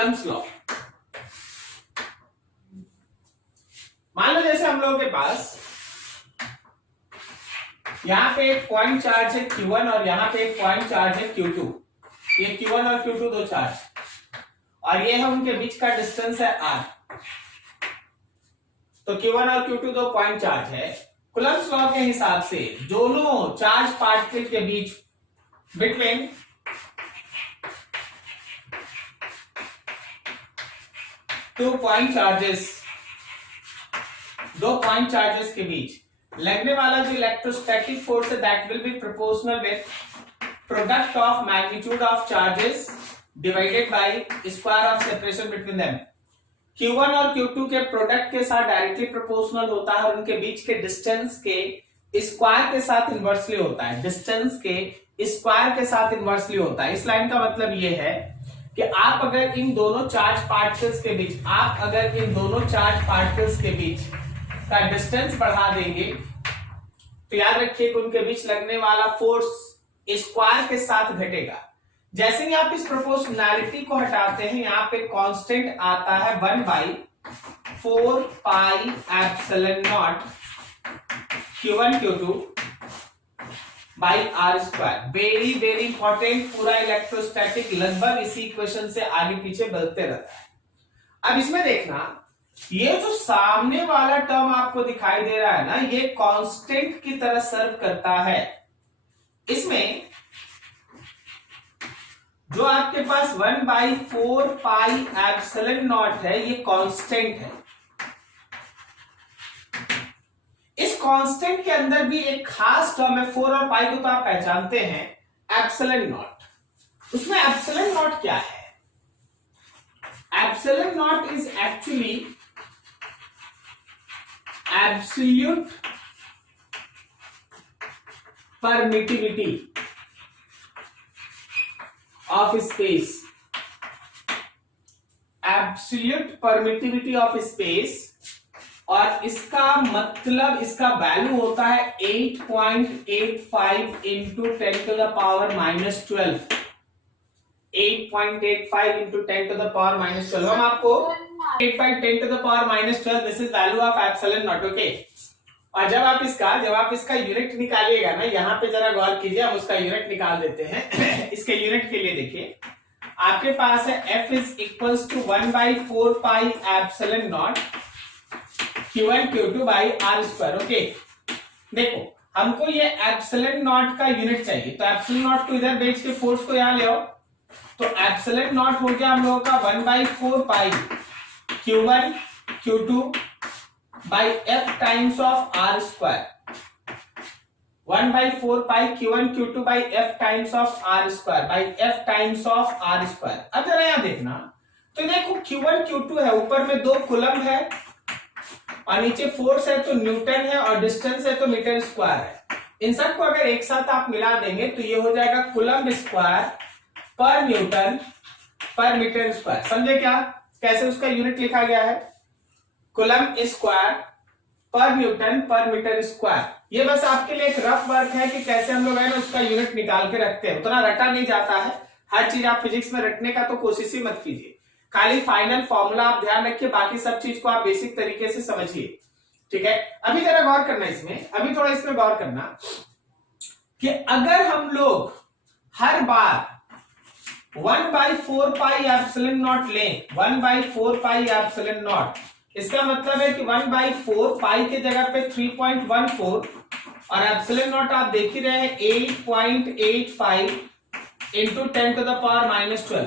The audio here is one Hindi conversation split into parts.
Coulomb's law. मान लो जैसे हम लोगों के पास यहां पे एक पॉइंट चार्ज है Q1 और यहां पे एक पॉइंट चार्ज है Q2। ये Q1 और Q2 दो चार्ज और ये है उनके बीच का डिस्टेंस है R। तो Q1 और Q2 दो पॉइंट चार्ज है। कूलम्ब्स लॉ के हिसाब से दोनों चार्ज पार्टिकल के बीच बिटवीन टू पॉइंट चार्जेस, दो पॉइंट चार्जेस के बीच लगने वाला जो इलेक्ट्रोस्टैटिक फोर्स है that will be proportional with product of magnitude of charges divided by square of separation between them. Q1 और Q2 के प्रोडक्ट के साथ डायरेक्टली प्रोपोर्शनल होता है और उनके बीच के डिस्टेंस के स्क्वायर के साथ इनवर्सली होता है। डिस्टेंस के स्क्वायर के साथ इनवर्सली होता है। इस लाइन का मतलब ये है कि आप अगर इन दोनों चार्ज पार्टिकल्स के बीच का डिस्टेंस बढ़ा देंगे तो याद रखिए कि उनके बीच लगने वाला फोर्स स्क्वायर के साथ घटेगा। जैसे ही आप इस प्रोपोर्शनैलिटी को हटाते हैं यहाँ पे कांस्टेंट आता है 1/4 pi epsilon naught Q1 Q2 by R square. Very very important, पूरा इलेक्ट्रोस्टैटिक लगभग इसी इक्वेशन से आगे पीछे बदलते रहता है। अब इसमें देखना, ये जो सामने वाला टर्म आपको दिखाई दे रहा है ना, ये कांस्टेंट की तरह सर्व करता है। इसमें जो आपके पास 1/4 पाई एप्सिलॉन नॉट है ये कांस्टेंट है। इस कांस्टेंट के अंदर भी एक खास टर्म है, 4 और पाई को तो आप पहचानते हैं, एप्सिलॉन नॉट। उसमें एप्सिलॉन नॉट क्या है? Epsilon not is actually absolute permittivity of space. Absolute permittivity of space, और इसका मतलब इसका वैल्यू होता है 8.85 into 10 to the power -12। 8.85 into 10 to the power -12। हम आपको 8 10 to the power -12 this is value of epsilon not. Okay, और जब आप इसका यूनिट निकालिएगा ना, यहां पे जरा गौर कीजिए, हम उसका यूनिट निकाल देते हैं। इसके यूनिट के लिए देखिए, आपके पास है F is equals to 1/4 pi epsilon naught Q1 Q2 by R square. Okay, देखो हमको ये एप्सिलॉन नॉट का यूनिट चाहिए, तो एप्सिलॉन नॉट को इधर भेज के फोर्स को यहां ले आओ, तो एप्सिलॉन नॉट हो गया हम लोगों का 1/4 पाई Q1 Q2 by F times of R square. 1/4 pi Q1 Q2 by F times of R square by F times of R square. अब जरा यहां देखना, तो देखो Q1 Q2 है, ऊपर में 2 कूलम है और नीचे फोर्स है तो न्यूटन है और डिस्टेंस है तो मीटर स्क्वायर है। इन सबको अगर एक साथ आप मिला देंगे तो ये हो जाएगा कूलम स्क्वायर पर न्यूटन पर मीटर स्क्वायर। समझे क्या, कैसे उसका यूनिट लिखा गया है? कूलम स्क्वायर पर न्यूटन पर मीटर स्क्वायर। ये बस आपके लिए एक रफ वर्क है कि कैसे हम लोग है ना उसका यूनिट निकाल के रखते हैं। उतना रटा नहीं जाता है, हर चीज आप फिजिक्स में रटने का तो कोशिश ही मत कीजिए, खाली फाइनल फॉर्मूला आप ध्यान रखिए, बाकी सब चीज को आप बेसिक तरीके से समझिए। ठीक है, अभी जरा गौर करना इसमें, अभी थोड़ा इसमें गौर करना कि अगर हम लोग हर बार 1/4 पाई एप्सिलॉन नॉट लें, 1/4 पाई एप्सिलॉन नॉट, इसका मतलब है कि 1/4 पाई के जगह पे 3.14 और एप्सिलॉन नॉट आप देख ही रहे हैं 8.85 इंटू 10 to the power -12।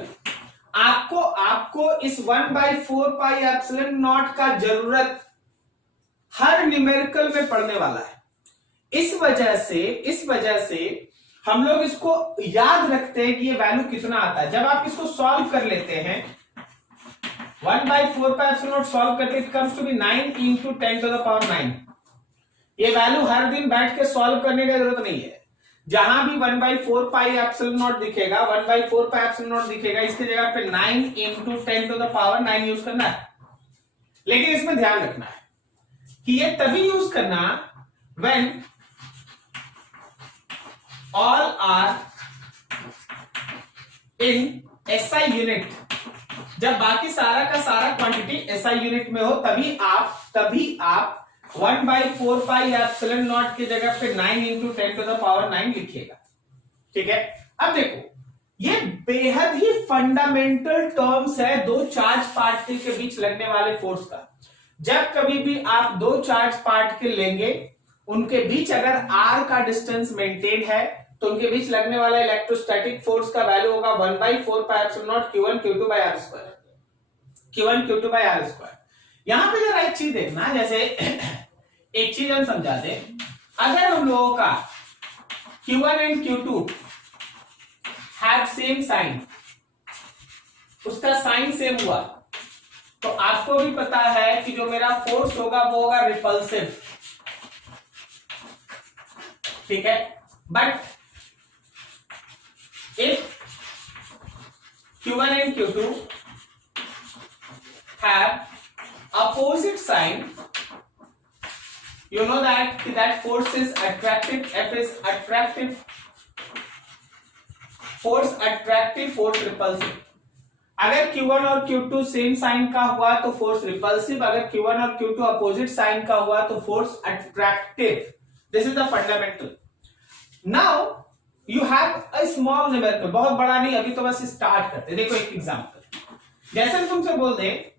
आपको इस 1/4 पाई एप्सिलॉन नॉट का जरूरत हर न्यूमेरिकल में पड़ने वाला है। इस वजह से हम लोग इसको याद रखते हैं कि ये वैल्यू कितना आता है। जब आप इसको सॉल्व कर लेते हैं, 1/4 पाई एप्सिलॉन नॉट सॉल्व करके it comes to be 9 into 10 to the power 9। ये वैल्यू हर दिन बैठ के सॉल्व करने की जरूरत नहीं है। जहां भी 1/4 पाई एप्सिलॉन नॉट दिखेगा, 1/4 पाई एप्सिलॉन नॉट दिखेगा, इसकी जगह पे 9 into 10 to the power 9 use करना है। लेकिन इसमें ध्यान रखना है कि ये तभी यूज करना when all are in SI unit. जब बाकी सारा का सारा क्वांटिटी एसआई यूनिट में हो तभी आप 1/4 पाई एप्सिलॉन नॉट की जगह पे 9 इंटू 10 टू द पावर 9 लिखिएगा। ठीक है, अब देखो ये बेहद ही फंडामेंटल टर्म्स है दो चार्ज पार्टिकल के बीच लगने वाले फोर्स का। जब कभी भी आप दो चार्ज पार्टिकल लेंगे, उनके बीच अगर r का डिस्टेंस मेंटेन है तो उनके बीच लगने वाला इलेक्ट्रोस्टैटिक फोर्स का वैल्यू होगा 1/4 pi epsilon naught q1 q2 by r square, q1 q2 by r square. यहां पे जरा एक चीज देखना, जैसे एक चीज हम समझा दें, अगर हम लोगों का q1 and q2 have same sign, उसका साइन सेम हुआ, तो आपको भी पता है कि जो मेरा फोर्स होगा वो होगा रिपल्सिव। ठीक है, but if q1 and q2 have opposite sign, you know that force is attractive, F is attractive force, force repulsive। अगर q1 और q2 सेम साइन का हुआ तो फोर्स रिपल्सिव, अगर q1 और q2 अपोजिट साइन का हुआ तो force attractive. This is the fundamental. Now you have a small numerical, बहुत बड़ा नहीं, अभी तो बस स्टार्ट करते। देखो एक एग्जांपल, जैसे हम तुमसे बोल दें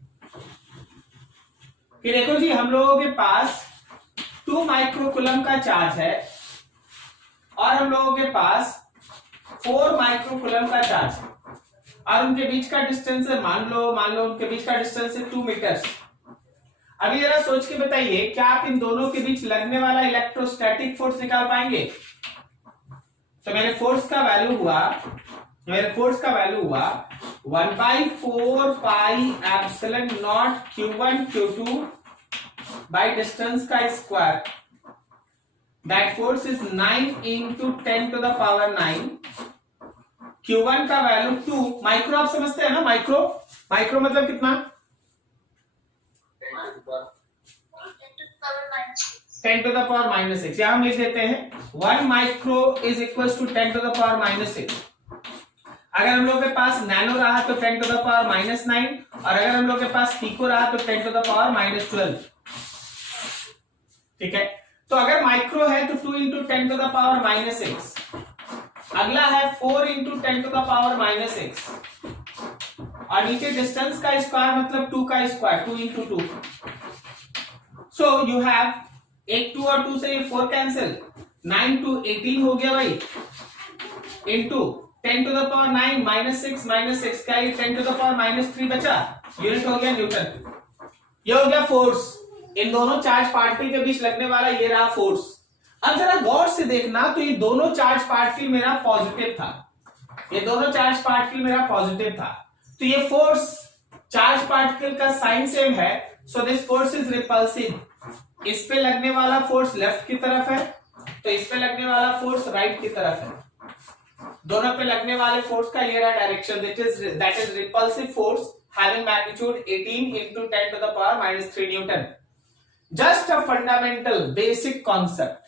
कि देखो जी हम लोगों के पास 2 माइक्रोकूलम का चार्ज है और हम लोगों के पास 4 माइक्रोकूलम का चार्ज है और उनके बीच का डिस्टेंस है, मान लो उनके बीच का डिस्टेंस है 2 मीटर्स। अभी जरा सोच के बताइए, क्या आप इन दोनों के बीच लगने वाला इलेक्ट्रोस्टैटिक फोर्स निकाल पाएंगे? तो मेरे फोर्स का वैल्यू हुआ 1/4 pi epsilon naught q1 q2 by distance का square, that force is 9 into 10 to the power 9। q1 का वैल्यू 2 माइक्रो, आप समझते हैं ना, माइक्रो मतलब कितना? 10 टू द पावर -6। यहां हम लिख देते हैं 1 micro is equal to 10 to the power -6। अगर हम लोग के पास नैनो रहा तो 10 टू द पावर -9, और अगर हम लोग के पास पिको रहा तो 10 टू द पावर -12। ठीक है, तो अगर माइक्रो है तो 2 इंटू 10 टू द पावर -6, अगला है 4 इंटू 10 टू द पावर -6, और नीचे डिस्टेंस का स्क्वायर मतलब 2 का square, 2 into 2। So you have एक 2 और 2 से ये 4 कैंसिल, 9 टू 18 हो गया भाई, इंटू 10 टू द पावर 9 -6 क्या, ये 10 टू द पावर -3 बचा, यूनिट हो गया न्यूटन। ये हो गया फोर्स, इन दोनों चार्ज पार्टिकल के बीच लगने वाला ये रहा फोर्स। अब जरा गौर से देखना, तो ये दोनों चार्ज पार्टिकल मेरा पॉजिटिव था, ये दोनों चार्ज पार्टिकल मेरा पॉजिटिव था, तो ये फोर्स चार्ज पार्टिकल का साइन सेम है, so this force is repulsive. इस पे लगने वाला फोर्स लेफ्ट की तरफ है, तो इस पे लगने वाला फोर्स राइट की तरफ है। दोनों पे लगने वाले फोर्स का ये रहा direction, that is repulsive force having magnitude 18 into 10 to the power -3 newton. Just a fundamental basic concept.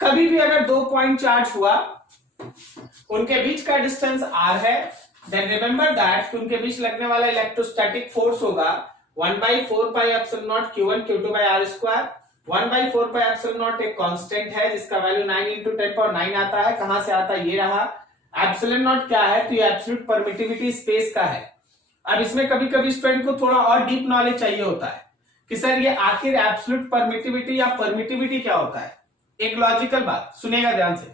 कभी भी अगर 2 पॉइंट चार्ज हुआ, उनके बीच का डिस्टेंस r है, देन रिमेंबर दैट उनके बीच लगने वाला इलेक्ट्रोस्टैटिक फोर्स होगा 1/4 pi epsilon naught q1 q2 by r square. 1/4 pi epsilon not एक कांस्टेंट है जिसका वैल्यू 9 इंटू 10 पावर 9 आता है। कहां से आता है? ये रहा। एप्सिलॉन नॉट क्या है? तो ये एब्सोल्यूट परमिटिविटी स्पेस का है। अब इसमें कभी कभी स्टूडेंट को थोड़ा और डीप नॉलेज चाहिए होता है कि सर ये आखिर एब्सोल्यूट परमिटिविटी या परमिटिविटी क्या होता है। एक लॉजिकल बात सुनिएगा ध्यान से।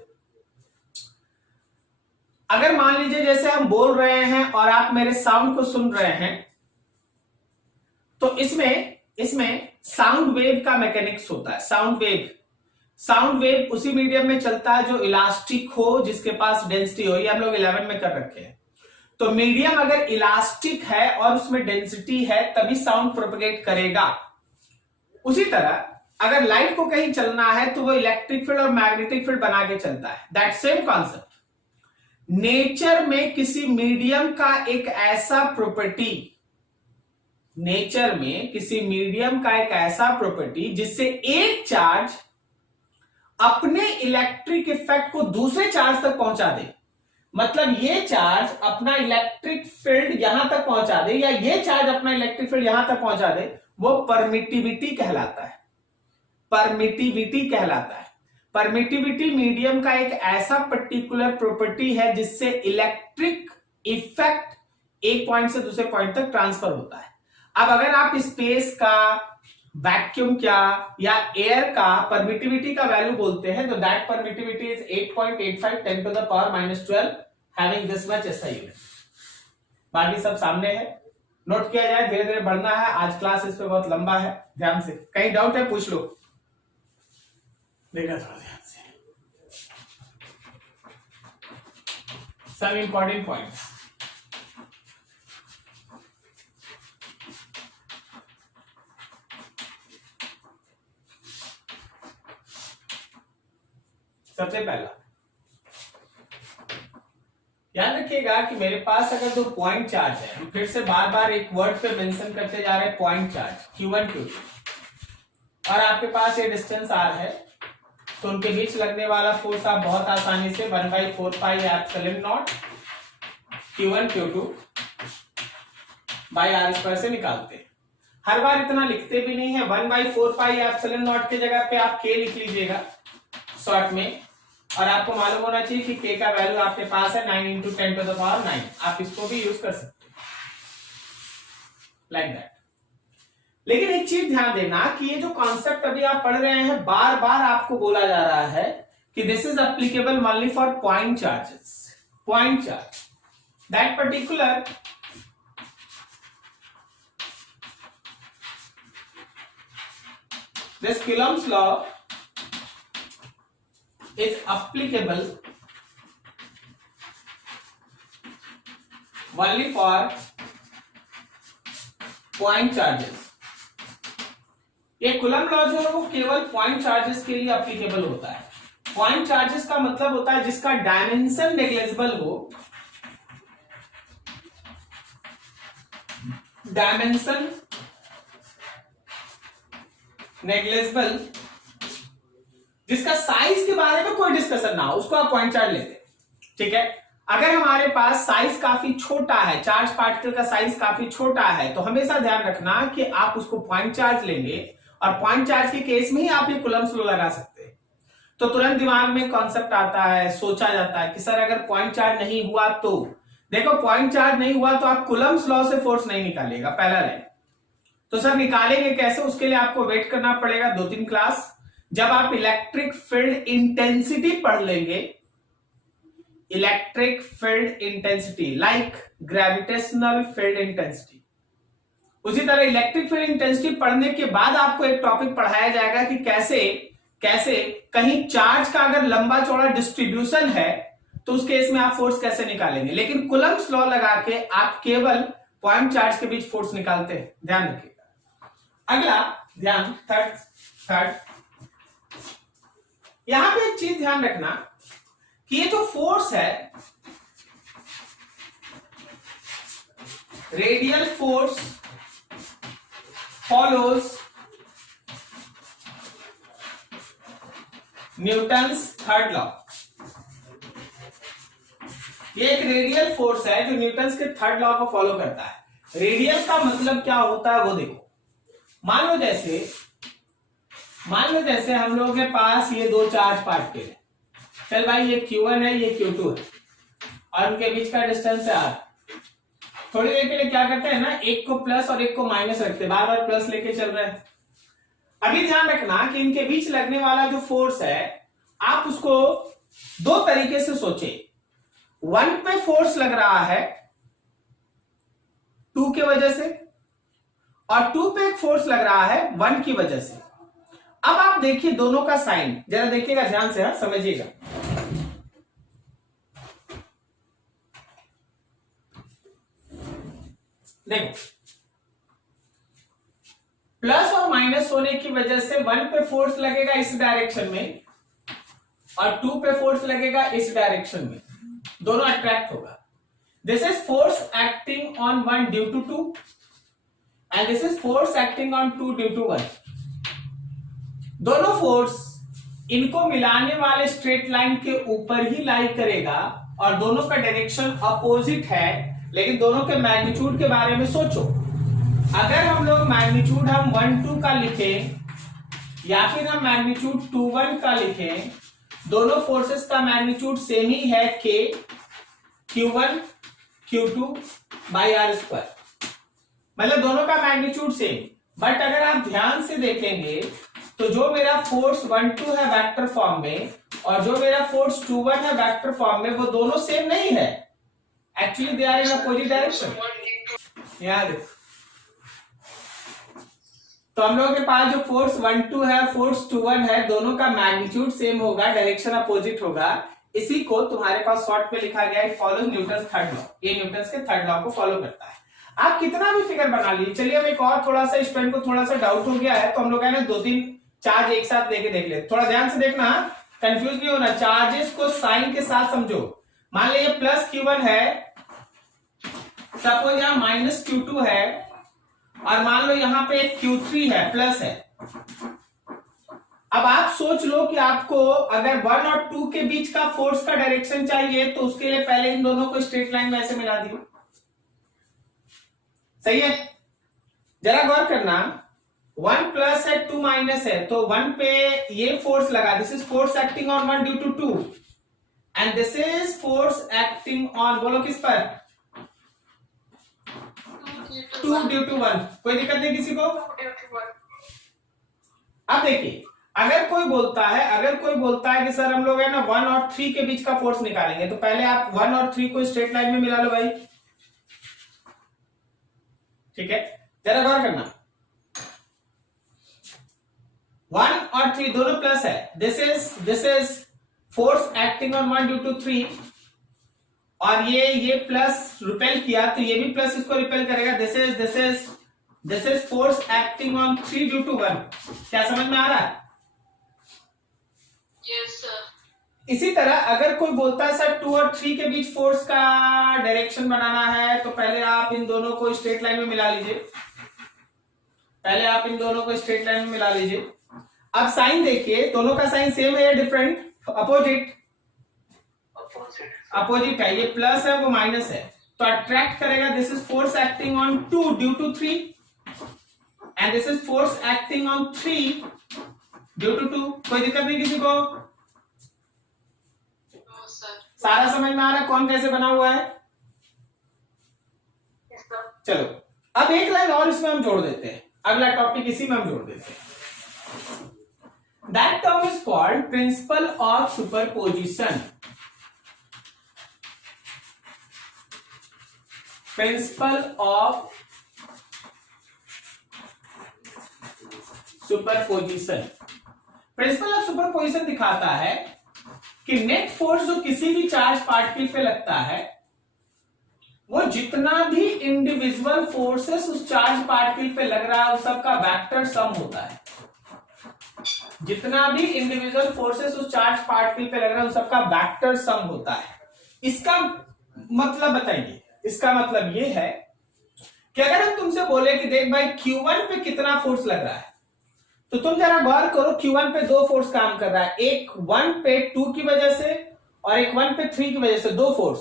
अगर मान लीजिए जैसे हम बोल रहे हैं और आप मेरे साउंड को सुन रहे हैं, तो इसमें साउंड वेव का मैकेनिक्स होता है। साउंड वेव उसी मीडियम में चलता है जो इलास्टिक हो, जिसके पास डेंसिटी हो। ये हम लोग 11 में कर रखे हैं। तो मीडियम अगर इलास्टिक है और उसमें डेंसिटी है तभी साउंड प्रोपेगेट करेगा। उसी तरह अगर लाइट को कहीं चलना है तो वो इलेक्ट्रिक फील्ड और मैग्नेटिक फील्ड बना के चलता है। That same concept. नेचर में किसी मीडियम का एक ऐसा प्रॉपर्टी जिससे एक चार्ज अपने इलेक्ट्रिक इफेक्ट को दूसरे चार्ज तक पहुंचा दे, मतलब ये चार्ज अपना इलेक्ट्रिक फील्ड यहां तक पहुंचा दे या ये चार्ज अपना इलेक्ट्रिक फील्ड यहां तक पहुंचा दे, वो परमिटिविटी कहलाता है। परमिटिविटी कहलाता है। परमिटिविटी मीडियम का एक ऐसा पर्टिकुलर प्रॉपर्टी है जिससे इलेक्ट्रिक इफेक्ट एक पॉइंट से दूसरे पॉइंट तक ट्रांसफर होता है। अब अगर आप स्पेस का, वैक्यूम क्या या एयर का परमिटिविटी का वैल्यू बोलते हैं तो that permittivity is 8.85 10 to the power -12 having this much SI unit. बाकी सब सामने है, नोट किया जाए, धीरे धीरे बढ़ना है। आज क्लास इस पे बहुत लंबा है, ध्यान से। कहीं डाउट है पूछ लो, देखा थोड़ा ध्यान से। सब इंपॉर्टेंट पॉइंट्स। सबसे पहला याद रखिएगा कि मेरे पास अगर दो पॉइंट चार्ज है, तो फिर से बार बार एक वर्ड पे मेंशन करते जा रहे हैं, पॉइंट चार्ज Q1 Q2, और आपके पास ये डिस्टेंस R है, तो उनके बीच लगने वाला फोर्स आप बहुत आसानी से 1/4 pi epsilon naught Q1 Q2 by R² से निकालते हैं। हर बार इतना लिखते भी नहीं है, 1/4 पाई एप्सिलॉन नॉट की जगह पे आप K लिख लीजिएगा शॉर्ट में, और आपको मालूम होना चाहिए कि K का वैल्यू आपके पास है 9 × 10 to the power 9। आप इसको भी यूज कर सकते हैं लाइक दैट। लेकिन एक चीज ध्यान देना कि ये जो कॉन्सेप्ट अभी आप पढ़ रहे हैं, बार बार आपको बोला जा रहा है कि this is applicable only for point charges. Point charge that particular this Coulomb's law is applicable only for point charges। ये कूलम्ब लॉ जो है वो केवल पॉइंट चार्जेस के लिए अप्लीकेबल होता है। पॉइंट चार्जेस का मतलब होता है जिसका डायमेंशन नेग्लिजिबल हो, डायमेंशन नेग्लिजिबल, जिसका साइज के बारे में कोई डिस्कशन ना हो, उसको आप पॉइंट चार्ज लेते हैं। ठीक है, अगर हमारे पास साइज काफी छोटा है, चार्ज पार्टिकल का साइज काफी छोटा है, तो हमेशा ध्यान रखना कि आप उसको पॉइंट चार्ज लेंगे, और पॉइंट चार्ज के केस में ही आप ये कूलम्ब्स लॉ लगा सकते हैं। तो तुरंत दिमाग में कॉन्सेप्ट आता है, सोचा जाता है कि सर अगर पॉइंट चार्ज नहीं हुआ तो, देखो पॉइंट चार्ज नहीं हुआ तो आप कूलम्ब्स लॉ से फोर्स नहीं निकालिएगा, पहला लाइन। तो सर निकालेंगे कैसे? उसके लिए आपको वेट करना पड़ेगा 2-3 क्लास, जब आप इलेक्ट्रिक फील्ड इंटेंसिटी पढ़ लेंगे। Electric field intensity like gravitational field intensity, उसी तरह इलेक्ट्रिक फील्ड इंटेंसिटी पढ़ने के बाद आपको एक टॉपिक पढ़ाया जाएगा कि कैसे कैसे कहीं चार्ज का अगर लंबा चौड़ा डिस्ट्रीब्यूशन है तो उस केस में आप फोर्स कैसे निकालेंगे। लेकिन कूलम्ब्स लॉ लगा के आप केवल पॉइंट चार्ज के बीच फोर्स निकालते हैं, ध्यान रखिएगा। अगला ध्यान, थर्ड यहां पे एक चीज ध्यान रखना कि ये जो फोर्स है, radial force follows Newton's third law. ये एक रेडियल फोर्स है जो न्यूटन्स के थर्ड लॉ को फॉलो करता है। रेडियल का मतलब क्या होता है वो देखो। मान लो जैसे हम लोगों के पास ये दो चार्ज पार्टिकल है, चल भाई ये Q1 है, ये Q2 है, और उनके बीच का डिस्टेंस है R। थोड़ी देर के लिए क्या करते हैं ना, एक को प्लस और एक को माइनस रखते हैं, बार बार प्लस लेके चल रहे हैं। अभी ध्यान रखना कि इनके बीच लगने वाला जो फोर्स है, आप उसको दो तरीके से सोचे। 1 पे फोर्स लग रहा है 2 के वजह से, और 2 पे एक फोर्स लग रहा है 1 की वजह से। अब आप देखिए दोनों का साइन, जरा देखिएगा ध्यान से, समझिएगा। देखो प्लस और माइनस होने की वजह से 1 पे फोर्स लगेगा इस डायरेक्शन में, और 2 पे फोर्स लगेगा इस डायरेक्शन में, दोनों अट्रैक्ट होगा। This is force acting on 1 due to 2, and this is force acting on 2 due to 1। दोनों फोर्स इनको मिलाने वाले स्ट्रेट लाइन के ऊपर ही लाई करेगा, और दोनों का डायरेक्शन अपोजिट है, लेकिन दोनों के मैग्नीट्यूड के बारे में सोचो। अगर हम लोग मैग्नीट्यूड हम 1 2 का लिखें या फिर हम मैग्नीट्यूड 2 1 का लिखें, दोनों फोर्सेस का मैग्नीट्यूड सेम ही है k q1 q2 by are square, मतलब दोनों का मैग्नीट्यूड सेम। बट अगर आप ध्यान से देखेंगे तो जो मेरा फोर्स 1 2 है वेक्टर फॉर्म में और जो मेरा फोर्स 2 1 है वेक्टर फॉर्म में, वो दोनों सेम नहीं है। Actually they are in opposite direction. याद देखो, तो हम लोगों के पास जो फोर्स 1 2 है, फोर्स 2 1 है, दोनों का मैग्नीट्यूड सेम होगा, डायरेक्शन अपोजिट होगा। इसी को तुम्हारे पास शॉर्ट में लिखा गया है, फॉलोज न्यूटन्स थर्ड लॉ। ये न्यूटन्स के थर्ड लॉ को फॉलो करता है। आप कितना भी फिगर बना लीजिए। चलिए अब एक और थोड़ा सा स्टूडेंट को थोड़ा सा डाउट हो गया है, तो हम लोग है ना 2-3 चार्ज एक साथ लेके देख ले। थोड़ा ध्यान से देखना, कंफ्यूज नहीं होना। चार्जेस को साइन के साथ समझो। मान लीजिए प्लस q1 है, सपोज यहाँ माइनस q2 है, और मान लो यहाँ पे q3 है, प्लस है। अब आप सोच लो कि आपको अगर 1 और 2 के बीच का फोर्स का डायरेक्शन चाहिए, तो उसके लिए पहले इन दोनों को स्ट्रेट लाइन में ऐसे मिला दियो। सही है? जरा गौर करना, 1 प्लस है 2 माइनस है, तो 1 पे ये फोर्स लगा, this is force acting on 1 due to 2, and this is force acting on, बोलो किस पर, 2 ड्यू टू 1। कोई दिक्कत नहीं किसी को? अब देखिए, अगर कोई बोलता है कि सर हम लोग है ना 1 और 3 के बीच का फोर्स निकालेंगे, तो पहले आप 1 और 3 को स्ट्रेट लाइन में मिला लो भाई। ठीक है, जरा गौर करना, 1 और 3 दोनों प्लस है, this is force acting on 1 due to 3, और ये प्लस रिपेल किया तो ये भी प्लस इसको रिपेल करेगा, this is force acting on 3 due to 1। क्या समझ में आ रहा है? Yes sir. इसी तरह अगर कोई बोलता है सर 2 और 3 के बीच फोर्स का डायरेक्शन बनाना है, तो पहले आप इन दोनों को स्ट्रेट लाइन में मिला लीजिए। अब साइन देखिए, दोनों का साइन सेम है या डिफरेंट? अपोजिट है, ये प्लस है वो माइनस है, तो अट्रैक्ट करेगा। This is force acting on 2 due to 3, and this is force acting on 3 due to 2। कोई दिक्कत नहीं किसी को? सारा समझ में आ रहा है कौन कैसे बना हुआ है? चलो अब एक लाइन और इसमें हम जोड़ देते हैं, अगला टॉपिक इसी में हम जोड़ देते हैं। That term is called principle of superposition. Principle of superposition. Principle of superposition दिखाता है कि नेट फोर्स जो किसी भी चार्ज पार्टिकल पे लगता है, वो जितना भी इंडिविजुअल फोर्सेस उस चार्ज पार्टिकल पे लग रहा है, उस सबका वेक्टर सम होता है। जितना भी इंडिविजुअल फोर्सेस उस चार्ज पार्टिकल पे लग रहा है, उस सबका वेक्टर सम होता है। इसका मतलब बताइए। इसका मतलब ये है कि अगर हम तुमसे बोले कि देख भाई Q1 पे कितना फोर्स लग रहा है, तो तुम जरा गौर करो, Q1 पे 2 फोर्स काम कर रहा है, एक 1 पे 2 की वजह से और एक 1 पे 3 की वजह से, 2 फोर्स।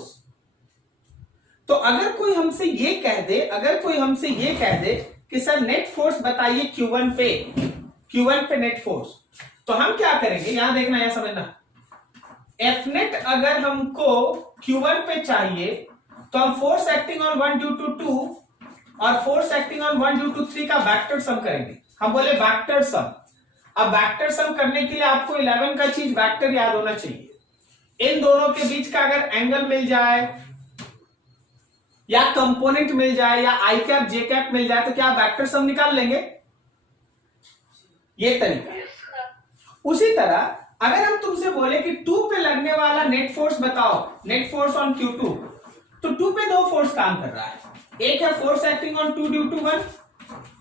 तो अगर कोई हमसे ये कह दे कि सर नेट फोर्स बताइए Q1 पे नेट फोर्स, तो हम क्या करेंगे, यहां देखना, यहां समझना। F नेट अगर हमको Q1 पे चाहिए, तो हम force acting on 1 due to 2 और force acting on 1 due to 3 का वेक्टर सम करेंगे। हम बोले वेक्टर सम। अब वेक्टर सम करने के लिए आपको 11 का चीज वेक्टर याद होना चाहिए। इन दोनों के बीच का अगर एंगल मिल जाए या कंपोनेंट मिल जाए या आई कैप जे कैप मिल जाए, तो क्या आप वेक्टर सम निकाल लेंगे? ये तरीका। उसी तरह अगर हम तुमसे बोले कि 2 पे लगने वाला नेट फोर्स बताओ, नेट फोर्स ऑन Q2, तो 2 पे 2 फोर्स काम कर रहा है। एक है force acting on 2 due to 1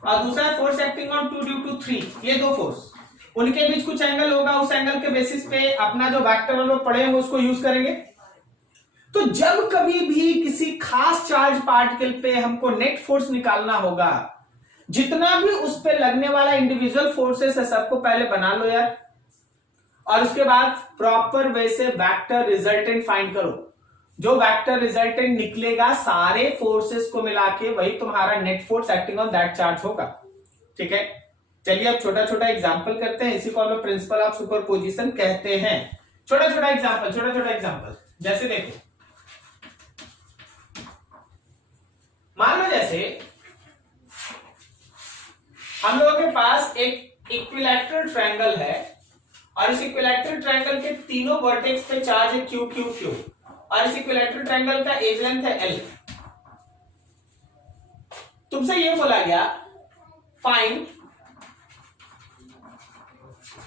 और दूसरा है force acting on 2 due to 3। ये 2 फोर्स, उनके बीच कुछ एंगल होगा, उस एंगल के बेसिस पे अपना जो वेक्टर हम लोग पढ़े हैं उसको यूज करेंगे। तो जब कभी भी किसी खास चार्ज पार्टिकल पे हमको नेट फोर्स निकालना होगा, जितना भी उस पे लगने वाला इंडिविजुअल फोर्सेस है, सबको पहले बना लो यार, और उसके बाद प्रॉपर वे से वेक्टर रिजल्टेंट फाइंड करो। जो वेक्टर रिजल्टेंट निकलेगा सारे फोर्सेस को मिला के वही तुम्हारा net force acting on that charge होगा। ठीक है, चलिए अब छोटा छोटा एग्जांपल करते हैं, इसी को हम प्रिंसिपल ऑफ सुपरपोजिशन कहते हैं। छोटा छोटा एग्जांपल जैसे देखो, मान लो जैसे हम लोगों के पास एक इक्विलैटरल ट्रायंगल है और इस इक्विलैटरल ट्रायंगल के तीनों वर्टेक्स पे चार्ज है क्यू क्यू क्यू और इस इक्विलैटरल ट्रायंगल का एज लेंथ है एल। तुमसे ये बोला गया find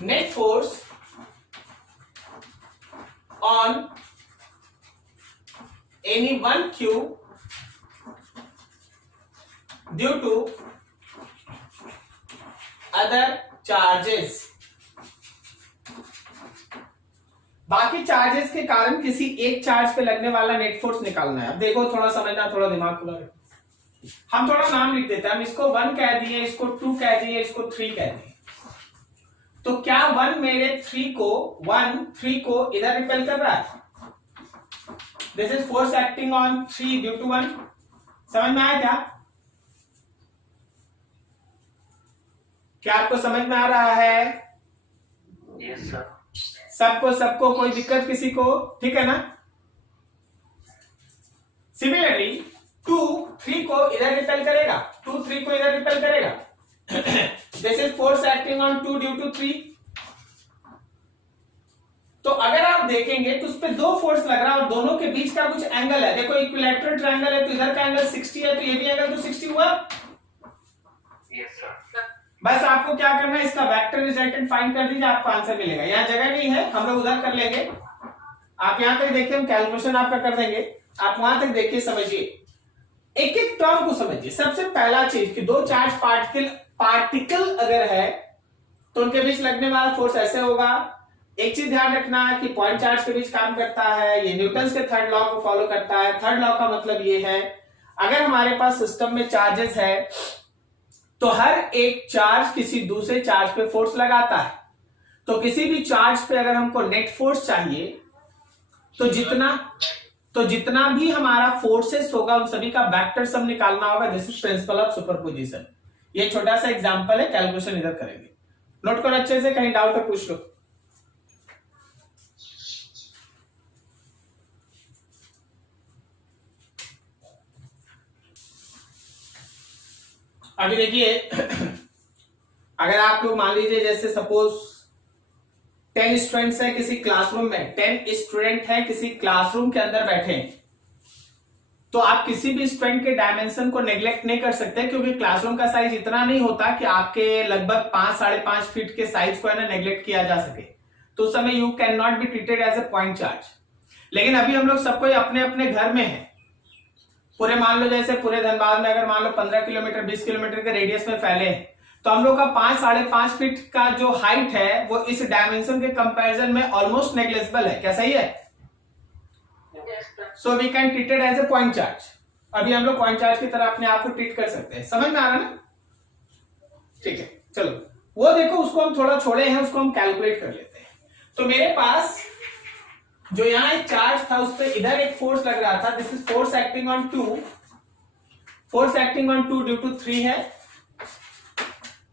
net force on any one Q due to other charges. बाकी चार्जेस के कारण किसी एक चार्ज पे लगने वाला नेट फोर्स निकालना है। अब देखो, थोड़ा समझना, थोड़ा दिमाग खुला रहे। हम थोड़ा नाम लिख देते हैं, हम इसको 1 कह दिए, इसको 2 कह दिए, इसको 3 कह दिए। तो क्या 1 मेरे 3 को इधर रिपेल कर रहा है? This is force acting on 3 due to 1। समझ में आया क्या आपको समझ में आ रहा है? Yes sir. सबको कोई दिक्कत किसी को? ठीक है ना। सिमिलरली 2 3 को इधर रिपेल करेगा, 2 3 को इधर रिपेल करेगा। This is force acting on 2 due to 3। तो अगर आप देखेंगे तो उस पे 2 फोर्स लग रहा है और दोनों के बीच का कुछ एंगल है। देखो, इक्विलैटरल ट्रायंगल है तो इधर का एंगल 60 है, तो ये भी एंगल तो 60 हुआ। Yes sir. बस आपको क्या करना है, इसका वेक्टर रिजल्टेंट फाइंड कर दीजिए, आपको आंसर मिलेगा। यहाँ जगह नहीं है, हम लोग उधर कर लेंगे। आप यहां तक देखिए, हम कैलकुलेशन आपका कर देंगे, आप वहां तक देखिए, समझिए, एक एक टर्म को समझिए। सबसे पहला चीज कि 2 चार्ज पार्टिकल अगर है तो उनके बीच लगने वाला फोर्स ऐसे होगा। एक चीज ध्यान रखना है कि पॉइंट चार्ज के बीच काम करता है, ये न्यूटन के थर्ड लॉ को फॉलो करता है। थर्ड लॉ का मतलब ये है, अगर हमारे पास सिस्टम में चार्जेस है तो हर एक चार्ज किसी दूसरे चार्ज पे फोर्स लगाता है। तो किसी भी चार्ज पे अगर हमको नेट फोर्स चाहिए तो जितना भी हमारा फोर्सेस होगा उन सभी का वेक्टर सम निकालना होगा। This is principle of superposition. ये छोटा सा एग्जांपल है, कैलकुलेशन इधर करेंगे। नोट करो अच्छे से, कहीं डाउट है पूछ लो। अभी देखिए, अगर आप लोग मान लीजिए जैसे सपोज 10 स्टूडेंट्स है किसी क्लासरूम में, 10 स्टूडेंट है किसी क्लासरूम के अंदर बैठे हैं, तो आप किसी भी स्टूडेंट के डायमेंशन को नेग्लेक्ट नहीं कर सकते, क्योंकि क्लासरूम का साइज इतना नहीं होता कि आपके लगभग 5 साढ़े 5 फीट के साइज को है ना नेग्लेक्ट किया जा सके। तो उस समय you can not be treated as a point charge. लेकिन अभी हम लोग सबको अपने अपने घर में है, पूरे मान लो जैसे पूरे धनबाद में अगर मान लो 15 किलोमीटर 20 किलोमीटर के रेडियस में फैले हैं, तो हम लोग का 5 साढ़े 5 फीट का जो हाइट है वो इस डायमेंशन के कंपैरिजन में ऑलमोस्ट नेग्लिजिबल है। क्या सही है? So we can treated as a point charge. अभी हम लोग पॉइंट चार्ज की तरह अपने आप को ट्रीट कर सकते हैं। समझ में आ रहा ना? ठीक है, चलो वो देखो, उसको हम थोड़ा छोड़े हैं, उसको हम कैलकुलेट कर लेते हैं। तो मेरे पास जो यहां एक चार्ज था उस पर इधर एक फोर्स लग रहा था। This is force acting on 2, force acting on 2 due to 3 है,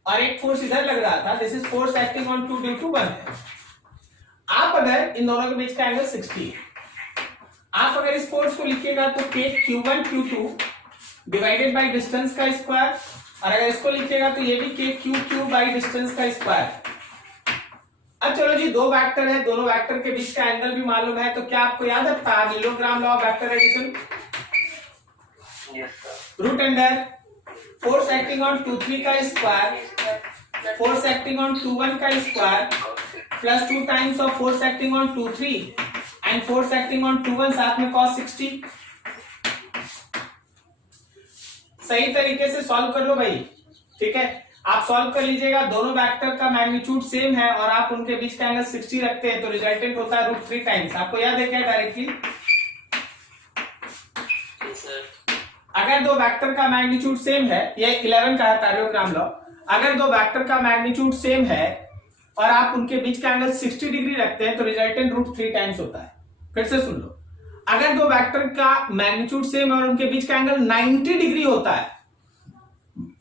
और एक फोर्स इधर लग रहा था। This is force acting on 2 due to 1 है। आप अगर इन दोनों के बीच का एंगल 60 है, आप अगर इस फोर्स को लिखिएगा तो k q1 q2 divided by distance का स्क्वायर, और अगर इसको लिखिएगा तो ये भी k q बाय डिस्टेंस का स्क्वायर। अब चलो जी, 2 वेक्टर है, दोनों वेक्टर के बीच का एंगल भी मालूम है, तो क्या आपको याद है parallelogram law of vector addition? Yes sir. Root under force acting on 2 3 का स्क्वायर, फोर्स एक्टिंग ऑन 2 1 का square, plus 2 times of force acting on 2 3 and force acting on 2 1 साथ में cos 60। सही तरीके से सॉल्व कर लो भाई। ठीक है, आप सॉल्व कर लीजिएगा। दोनों वेक्टर का मैग्नीट्यूड सेम है और आप उनके बीच का एंगल 60 रखते हैं, तो रिजल्टेंट होता है √3 टाइम्स। आपको याद है क्या डायरेक्टली? अगर 2 वेक्टर का मैग्नीट्यूड सेम है, ये 11 का है पैरेललोग्राम लॉ, अगर 2 वेक्टर का मैग्नीट्यूड सेम है और आप उनके बीच का एंगल 60 डिग्री रखते हैं तो रिजल्टेंट √3 टाइम्स होता है। फिर से सुन लो, अगर दो वेक्टर का मैग्नीट्यूड सेम और उनके बीच का एंगल 90 डिग्री होता है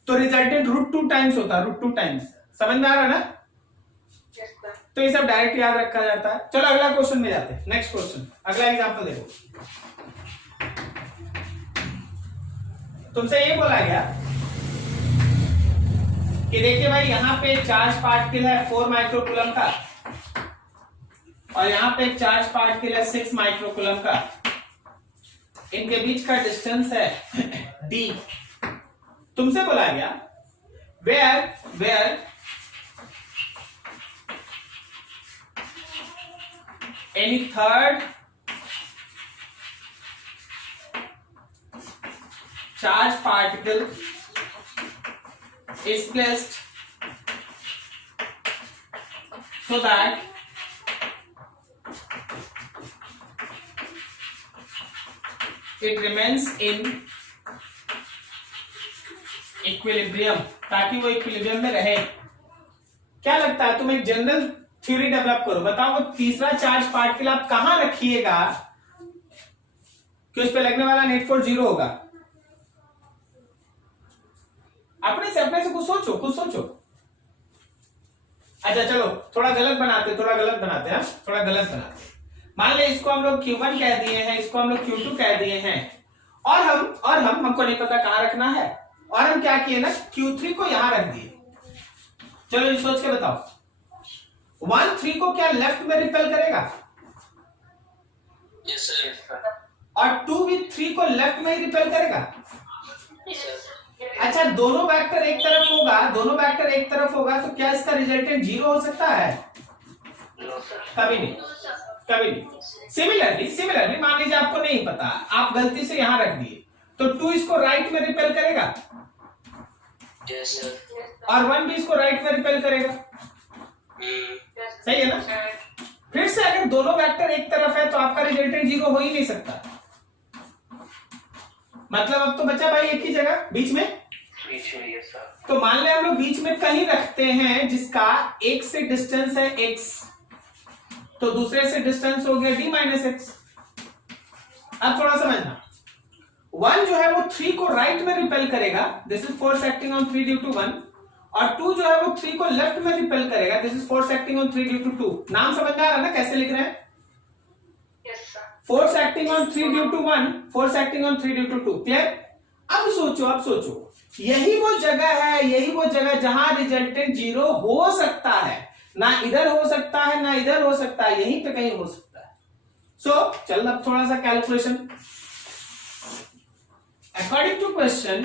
तो रिजल्टेंट √2 टाइम्स होता है, √2 टाइम्स। समझ में आ रहा है ना? तो ये सब डायरेक्ट याद रखा जाता है। चलो अगला क्वेश्चन में जाते हैं। नेक्स्ट क्वेश्चन, अगला एग्जांपल देखो। तुमसे ये बोला गया कि देखिए भाई यहां पे चार्ज पार्टिकल है 4 माइक्रोकूलम का और यहां पे एक चार्ज पार्टिकल है 6 माइक्रोकूलम का। इनके बीच का डिस्टेंस है d। तुमसे बोला गया where any third charge particle is placed so that it remains in equilibrium, ताकि वो इक्विलिब्रियम में रहे। क्या लगता है, तुम एक जनरल थ्योरी डेवलप करो, बताओ वो तीसरा चार्ज पार्टिकल आप कहां रखिएगा कि उस पर लगने वाला नेट फोर्स 0 होगा? अपने से कुछ सोचो। अच्छा चलो थोड़ा गलत बनाते हैं, थोड़ा गलत बनाते। मान ले इसको हम लोग Q1 कह दिए हैं, इसको हम लोग Q2 कह दिए हैं और हम हमको नहीं पता कहां रखना है और हम क्या किए ना, Q3 को यहां रख दिए। चलो ये सोच के बताओ 1 3 को क्या लेफ्ट में रिपेल करेगा? Yes sir. और 2 भी 3 को लेफ्ट में ही रिपेल करेगा। अच्छा दोनों वेक्टर एक तरफ होगा तो क्या इसका रिजल्टेंट 0 हो सकता है? कभी नहीं। सिमिलरली मान लीजिए आपको नहीं पता, आप गलती से यहां रख दिए तो 2 इसको राइट में रिपेल करेगा और 1 भी इसको राइट में रिपेल करेगा। सही है ना? फिर से अगर दोनों वेक्टर एक तरफ है तो आपका रिजल्टेंट 0 हो ही नहीं सकता। मतलब अब तो बचा भाई एक ही जगह बीच में। तो मान ले हम लोग बीच में कहीं रखते हैं जिसका एक से डिस्टेंस है x, तो दूसरे से डिस्टेंस हो गया d-x। अब थोड़ा समझना, 1 जो है वो 3 को राइट में रिपेल करेगा, this is force acting on 3 due to 1, और 2 जो है वो 3 को लेफ्ट में रिपेल करेगा, this is force acting on 3 due to 2। नाम समझ में आ रहा है ना कैसे लिख रहे हैं? Force acting on 3 due to 1, force acting on 3 due to 2। Clear? अब सोचो यही वो जगह जहां रिजल्टेंट 0 हो सकता है, ना इधर हो सकता है ना इधर हो सकता है, यहीं पे कहीं हो सकता है। सो चल अब थोड़ा सा कैलकुलेशन। अकॉर्डिंग टू क्वेश्चन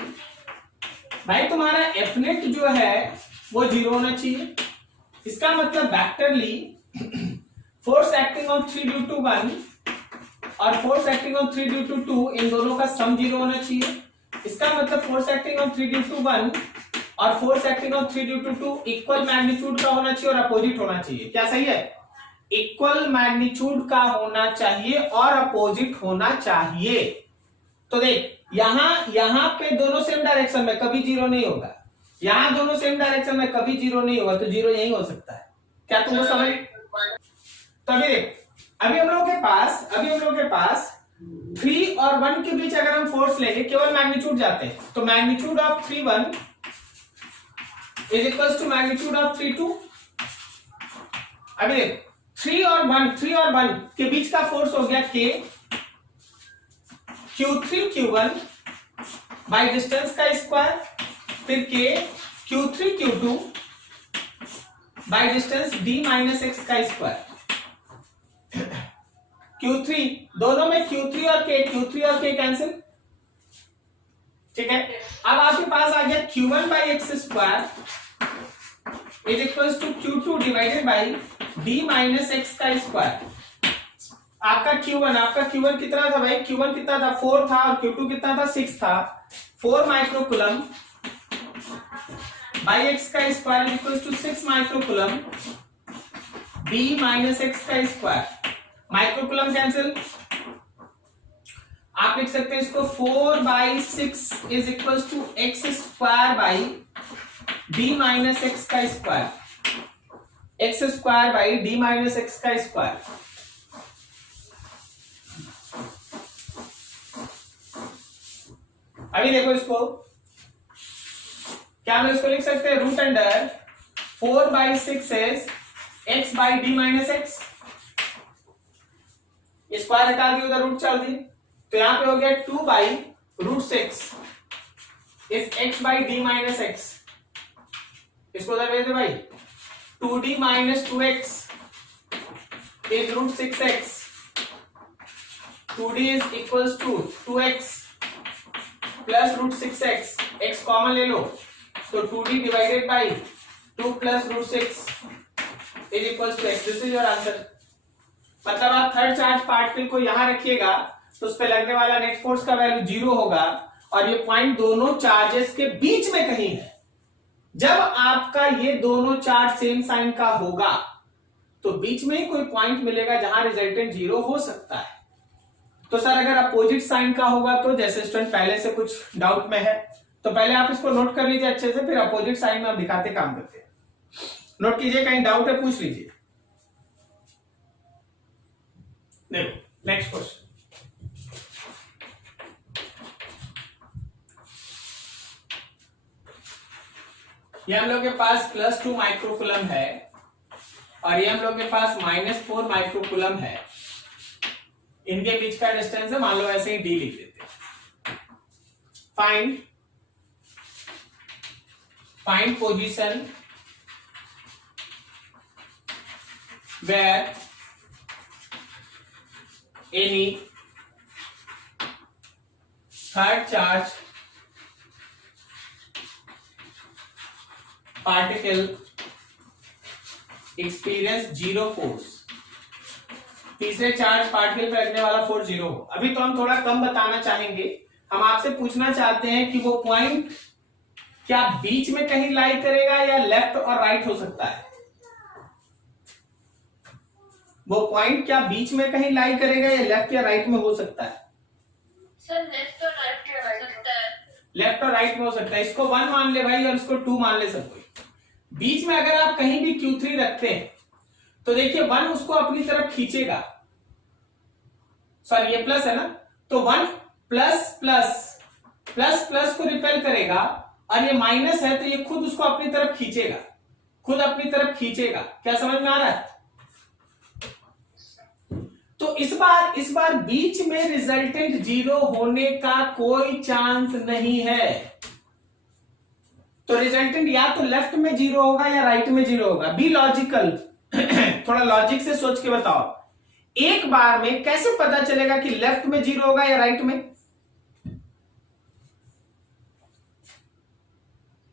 भाई तुम्हारा एफ नेट जो है वो 0 होना चाहिए। इसका मतलब vectorly force acting on 3 due to 1 और force acting on 3 due to 2, इन दोनों का सम 0 होना चाहिए। इसका मतलब force acting on 3 due to 1 और force acting on 3 due to 2 equal magnitude का होना चाहिए और अपोजिट होना चाहिए। क्या सही है? इक्वल मैग्नीट्यूड का होना चाहिए और अपोजिट होना चाहिए। तो देख यहां पे दोनों सेम डायरेक्शन में कभी 0 नहीं होगा, यहां दोनों सेम डायरेक्शन में कभी 0 नहीं होगा, तो 0 यही हो सकता है। क्या तुमको समझ? तो अभी देख, अभी हम लोगों के पास 3 और 1 के बीच अगर हम फोर्स लेंगे, केवल मैग्नीट्यूड जाते हैं, तो magnitude of 3 1 is equals to magnitude of 3 2। अभी देख 3 और 1 के बीच का फोर्स हो गया K Q3 Q1 by distance का स्क्वायर, फिर K Q3 Q2 by distance d-x का स्क्वायर। Q3 दोनों में Q3 और K कैंसिल। ठीक है, अब आपके पास आ गया Q1 by X square is equals to Q2 divided by d-x का स्क्वायर। आपका Q1 कितना था भाई? Q1 कितना था? 4 था, और Q2 कितना था? 6 था। 4 माइक्रोकूलम बाई एक्स का square is equals to 6 microcoulomb d-x का स्क्वायर। माइक्रोकूलम कैंसिल, आप लिख सकते हैं इसको 4/6 is equals to X square by d-x का square, x square by d-x का स्क्वायर। अभी देखो इसको, क्या हम इसको लिख सकते हैं, root under 4/6 x by d minus X, square हटा दिए उधर रूट चल दी, तो यहां पे हो गया 2/√6 इस x by d minus X, इसको उधर भेज दे भाई, 2d minus 2x is √6x, 2d is equals to 2x plus √6x, x common ले लो तो 2d divided by 2 plus √6 is equals to x, this is your answer. मतलब आप थर्ड चार्ज पार्टिकल को यहां रखिएगा तो उस पे लगने वाला नेट फोर्स का वैल्यू 0 होगा, और ये पॉइंट दोनों चार्जेस के बीच में कहीं है। जब आपका ये दोनों चार्ज सेम साइन का होगा तो बीच में ही कोई पॉइंट मिलेगा जहां रिजल्टेंट 0 हो सकता है। तो सर अगर अपोजिट साइन का होगा तो, जैसे स्टूडेंट पहले से कुछ डाउट में है तो पहले आप इसको नोट कर लीजिए अच्छे से, फिर अपोजिट साइन में हम दिखाते काम करते हैं। नोट कीजिए, कहीं डाउट है पूछ लीजिए। देखो नेक्स्ट क्वेश्चन, ये हम लोग के पास +2 माइक्रोकूलम है और ये हम लोग के पास -4 माइक्रोकूलम है। इनके बीच का डिस्टेंस है, मान लो ऐसे ही d लिख देते हैं। Find position where any third charge particle experience 0 force, तीसरे चार्ज पार्टिकल पर लगने वाला फोर्स 0 हो। अभी तो हम थोड़ा कम बताना चाहेंगे, हम आपसे पूछना चाहते हैं कि वो पॉइंट क्या बीच में कहीं लाई करेगा या लेफ्ट और राइट हो सकता है। वो पॉइंट क्या बीच में कहीं लाई करेगा या लेफ्ट या राइट में हो सकता है। सर लेफ्ट और राइट में हो सकता है। लेफ्ट और राइट में हो सकता है। इसको 1 मान ले भाई और इसको 2 मान ले सब कोई। बीच में अगर आप कहीं भी Q3 रखते हैं तो देखिए 1 उसको अपनी तरफ खींचेगा, सॉरी ये प्लस है ना, तो 1 प्लस प्लस प्लस प्लस को रिपेल करेगा और ये माइनस है तो ये खुद उसको अपनी तरफ खींचेगा, खुद अपनी तरफ खींचेगा। क्या समझ में आ रहा है? तो इस बार बीच में रिजल्टेंट 0 होने का कोई चांस नहीं है। तो रिजल्टेंट या तो लेफ्ट में 0 होगा या राइट में 0 होगा। बी लॉजिकल, थोड़ा लॉजिक से सोच के बताओ, एक बार में कैसे पता चलेगा कि लेफ्ट में 0 होगा या राइट में?